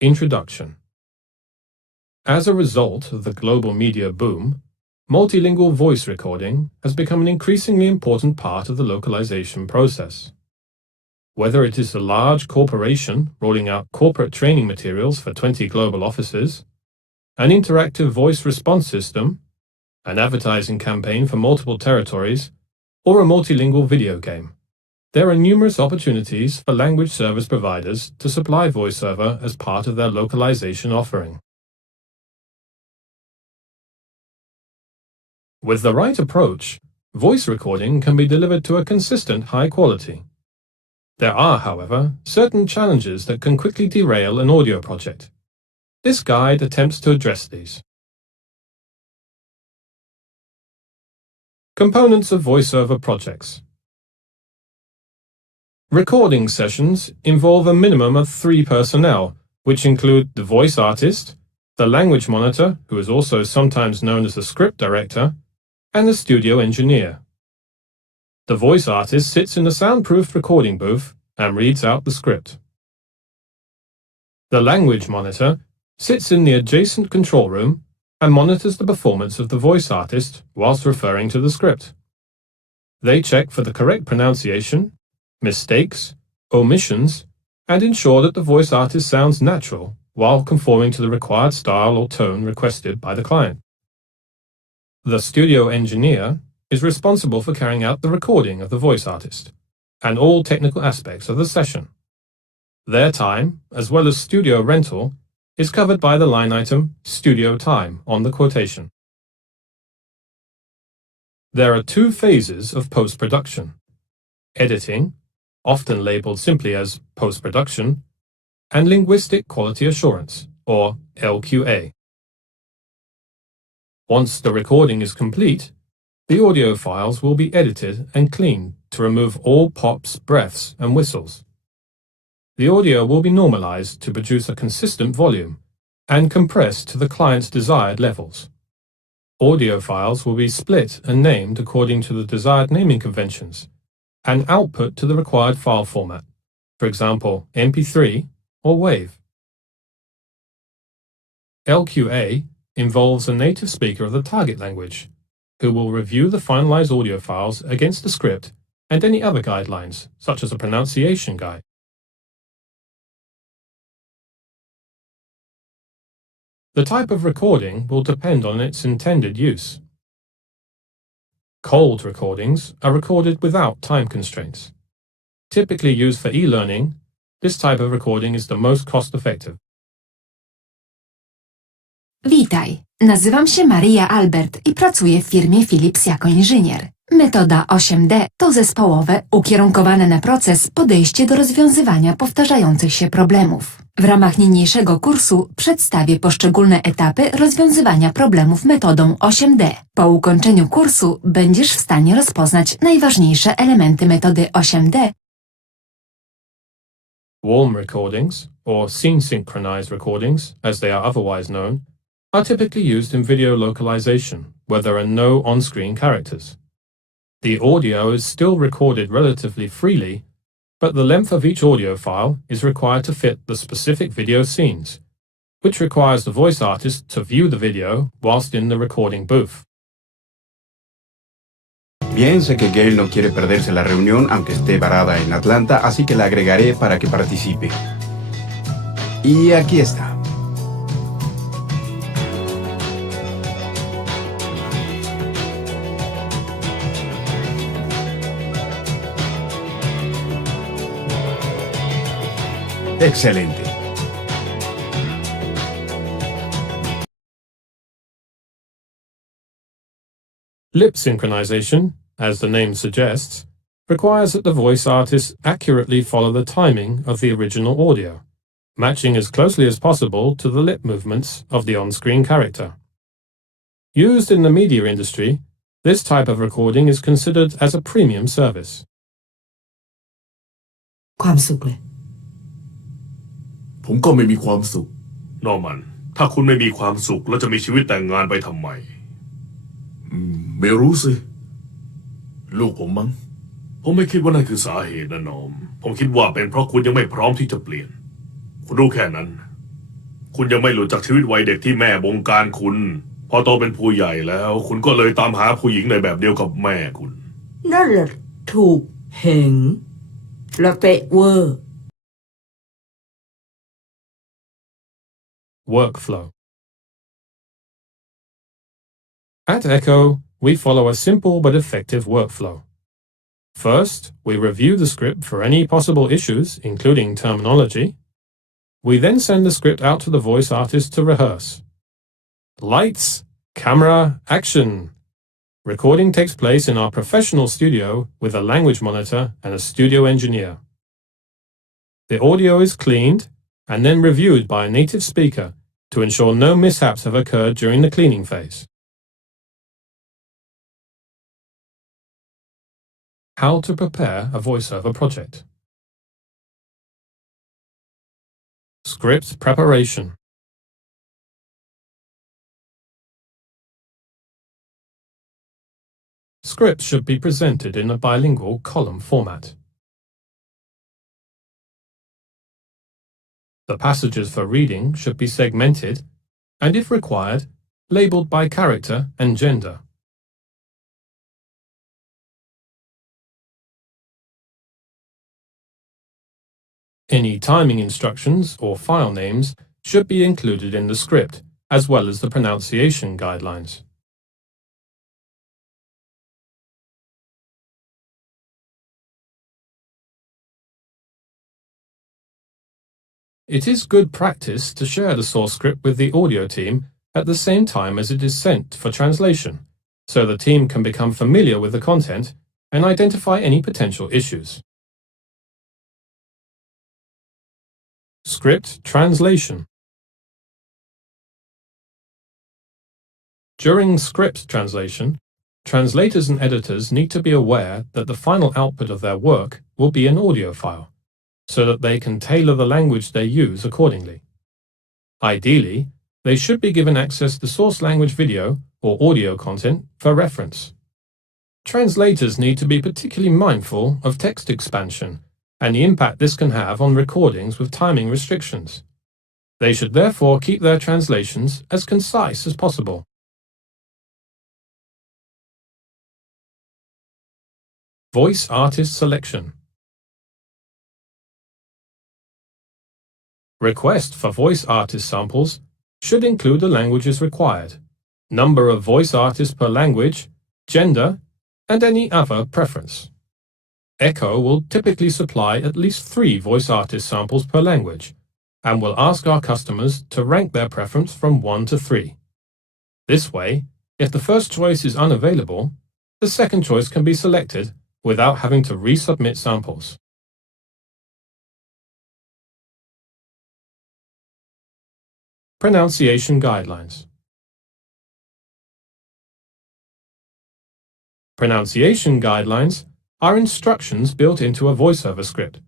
Introduction. As a result of the global media boom, multilingual voice recording has become an increasingly important part of the localization process. Whether it is a large corporation rolling out corporate training materials for 20 global offices, an interactive voice response system, an advertising campaign for multiple territories, or a multilingual video game, there are numerous opportunities for language service providers to supply VoiceOver as part of their localization offering. With the right approach, voice recording can be delivered to a consistent high quality. There are, however, certain challenges that can quickly derail an audio project. This guide attempts to address these. Components of VoiceOver projects. Recording sessions involve a minimum of 3 personnel, which include the voice artist, the language monitor, who is also sometimes known as the script director, and the studio engineer. The voice artist sits in a soundproofed recording booth and reads out the script. The language monitor sits in the adjacent control room and monitors the performance of the voice artist whilst referring to the script. They check for the correct pronunciation, mistakes, omissions, and ensure that the voice artist sounds natural while conforming to the required style or tone requested by the client. The studio engineer is responsible for carrying out the recording of the voice artist and all technical aspects of the session. Their time, as well as studio rental, is covered by the line item studio time on the quotation. There are 2 phases of post-production: editing, often labeled simply as post-production, and linguistic quality assurance, or LQA. Once the recording is complete, the audio files will be edited and cleaned to remove all pops, breaths, and whistles. The audio will be normalized to produce a consistent volume and compressed to the client's desired levels. Audio files will be split and named according to the desired naming conventions and output to the required file format, for example, MP3 or WAV. LQA involves a native speaker of the target language, who will review the finalized audio files against the script and any other guidelines, such as a pronunciation guide. The type of recording will depend on its intended use. Cold recordings are recorded without time constraints. Typically used for e-learning, this type of recording is the most cost-effective. Witaj, nazywam się Maria Albert i pracuję w firmie Philips jako inżynier. Metoda 8D to zespołowe, ukierunkowane na proces podejście do rozwiązywania powtarzających się problemów. W ramach niniejszego kursu przedstawię poszczególne etapy rozwiązywania problemów metodą 8D. Po ukończeniu kursu będziesz w stanie rozpoznać najważniejsze elementy metody 8D. Warm recordings, or scene synchronized recordings, as they are otherwise known, are typically used in video localization, where there are no on-screen characters. The audio is still recorded relatively freely, but the length of each audio file is required to fit the specific video scenes, which requires the voice artist to view the video whilst in the recording booth. Bien, sé que Gail no quiere perderse la reunión aunque esté varada en Atlanta, así que la agregaré para que participe. Y aquí está. Excelente. Lip synchronization, as the name suggests, requires that the voice artists accurately follow the timing of the original audio, matching as closely as possible to the lip movements of the on-screen character. Used in the media industry, this type of recording is considered as a premium service. ความสุขเลย ผมก็ไม่มีความสุขนอร์มัน ถ้าคุณไม่มีความสุขแล้วจะมีชีวิตแต่งงานไปทำไมไม่รู้สิลูกผมมั้งผมไม่คิดว่านั่นคือสาเหตุนะนอมผมคิดว่าเป็นเพราะคุณยังไม่พร้อมที่จะเปลี่ยนคุณรู้แค่นั้น คุณยังไม่หลุดจากชีวิตวัยเด็กที่แม่บงการคุณพอโตเป็นผู้ใหญ่แล้วคุณก็เลยตามหาผู้หญิงในแบบเดียวกับแม่คุณ นั่นแหละถูกเหงและเป๊ะเวอร์ Workflow. At Echo, we follow a simple but effective workflow. First, we review the script for any possible issues, including terminology. We then send the script out to the voice artist to rehearse. Lights, camera, action! Recording takes place in our professional studio with a language monitor and a studio engineer. The audio is cleaned and then reviewed by a native speaker to ensure no mishaps have occurred during the cleaning phase. How to prepare a voiceover project. Script preparation. Script should be presented in a bilingual column format. The passages for reading should be segmented and, if required, labeled by character and gender. Any timing instructions or file names should be included in the script, as well as the pronunciation guidelines. It is good practice to share the source script with the audio team at the same time as it is sent for translation, so the team can become familiar with the content and identify any potential issues. Script translation. During script translation, translators and editors need to be aware that the final output of their work will be an audio file, so that they can tailor the language they use accordingly. Ideally, they should be given access to source language video or audio content for reference. Translators need to be particularly mindful of text expansion and the impact this can have on recordings with timing restrictions. They should therefore keep their translations as concise as possible. Voice artist selection. Request for voice artist samples should include the languages required, number of voice artists per language, gender, and any other preference. Echo will typically supply at least 3 voice artist samples per language and will ask our customers to rank their preference from 1 to 3. This way, if the first choice is unavailable, the second choice can be selected without having to resubmit samples. Pronunciation guidelines. Pronunciation guidelines are instructions built into a voiceover script,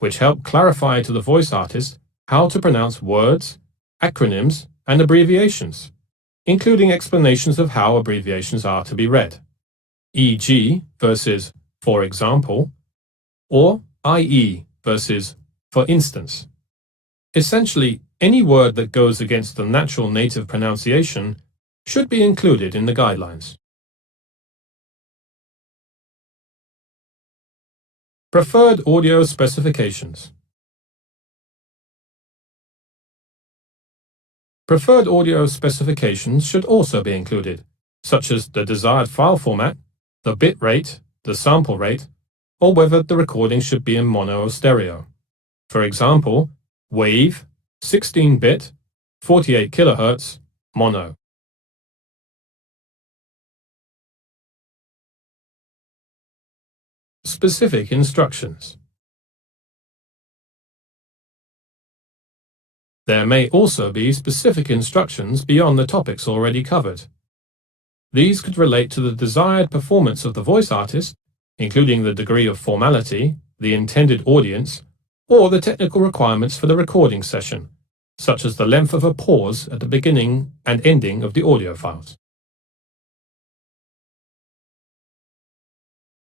which help clarify to the voice artist how to pronounce words, acronyms, and abbreviations, including explanations of how abbreviations are to be read, e.g. versus for example, or i.e. versus for instance. Essentially, any word that goes against the natural native pronunciation should be included in the guidelines. Preferred audio specifications. Preferred audio specifications should also be included, such as the desired file format, the bit rate, the sample rate, or whether the recording should be in mono or stereo. For example, wave, 16-bit, 48 kHz, mono. Specific instructions. There may also be specific instructions beyond the topics already covered. These could relate to the desired performance of the voice artist, including the degree of formality, the intended audience, or the technical requirements for the recording session, such as the length of a pause at the beginning and ending of the audio files.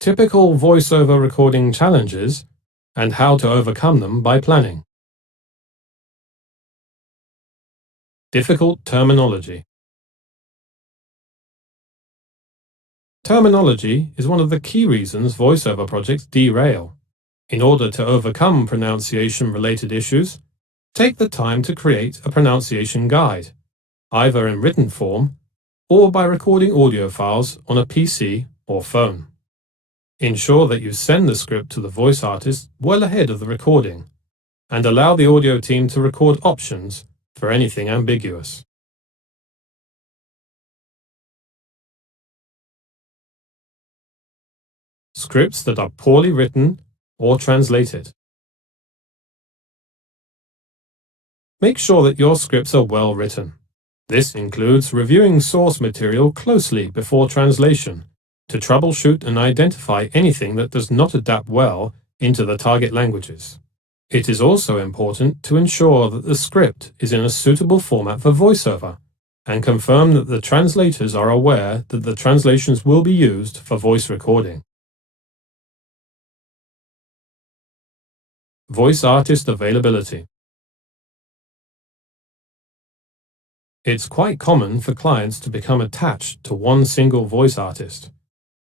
Typical voiceover recording challenges and how to overcome them by planning. Difficult terminology. Terminology is one of the key reasons voiceover projects derail. In order to overcome pronunciation-related issues, take the time to create a pronunciation guide, either in written form or by recording audio files on a PC or phone. Ensure that you send the script to the voice artist well ahead of the recording, and allow the audio team to record options for anything ambiguous. Scripts that are poorly written or translated. Make sure that your scripts are well written. This includes reviewing source material closely before translation to troubleshoot and identify anything that does not adapt well into the target languages. It is also important to ensure that the script is in a suitable format for voiceover and confirm that the translators are aware that the translations will be used for voice recording. Voice artist availability. It's quite common for clients to become attached to one single voice artist.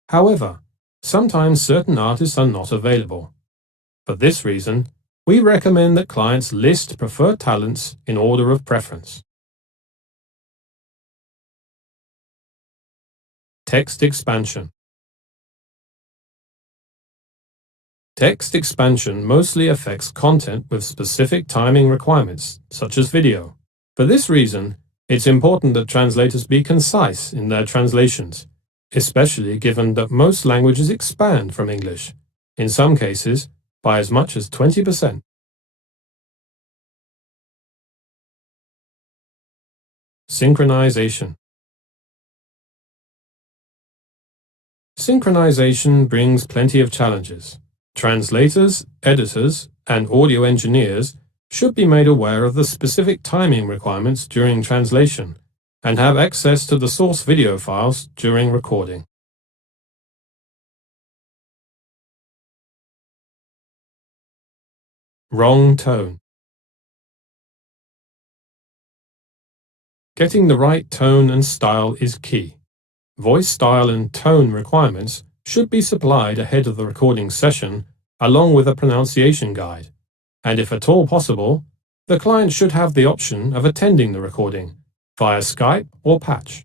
However, sometimes certain artists are not available. For this reason, we recommend that clients list preferred talents in order of preference. Text expansion. Text expansion mostly affects content with specific timing requirements, such as video. For this reason, it's important that translators be concise in their translations, especially given that most languages expand from English, in some cases by as much as 20%. Synchronization. Synchronization brings plenty of challenges. Translators, editors, and audio engineers should be made aware of the specific timing requirements during translation and have access to the source video files during recording. Wrong tone. Getting the right tone and style is key. Voice style and tone requirements should be supplied ahead of the recording session along with a pronunciation guide, and if at all possible, the client should have the option of attending the recording via Skype or Patch.